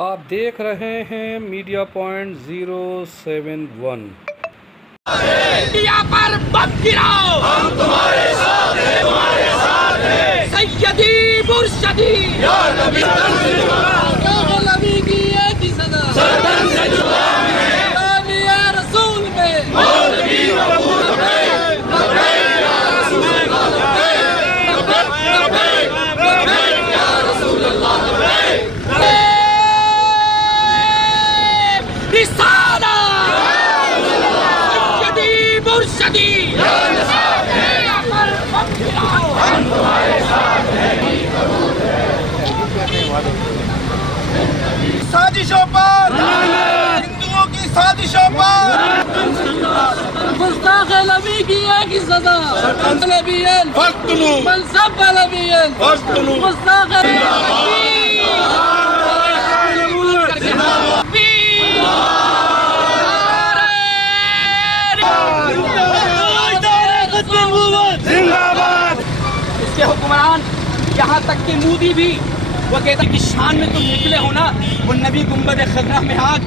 आप देख रहे हैं मीडिया पॉइंट 071। इंडिया पर बम गिराओ, हम तुम्हारे साथ हैं, तुम्हारे साथ हैं। सैयदी मुर्शदी या नबी नबी की एक ही सदा, सरदन से जुदा है या रसूल में मौलवी मकबूल है। लब्बैक या रसूल अल्लाह, लब्बैक लब्बैक लब्बैक या रसूल अल्लाह, लब्बैक रिसाला मुर्शदी हम तुम्हारे साथ हैं। साजिशों पर, हिंदुओं की साजिशों पर गुस्ताख नबी की एक ही सजा, नबीयन मनसब नबीयन गुस्ताख इसके हुक्मरान, यहाँ तक कि मोदी भी वो कहता है कि शान में तुम निकले हो ना, वो नबी गुंबद खजरा में आग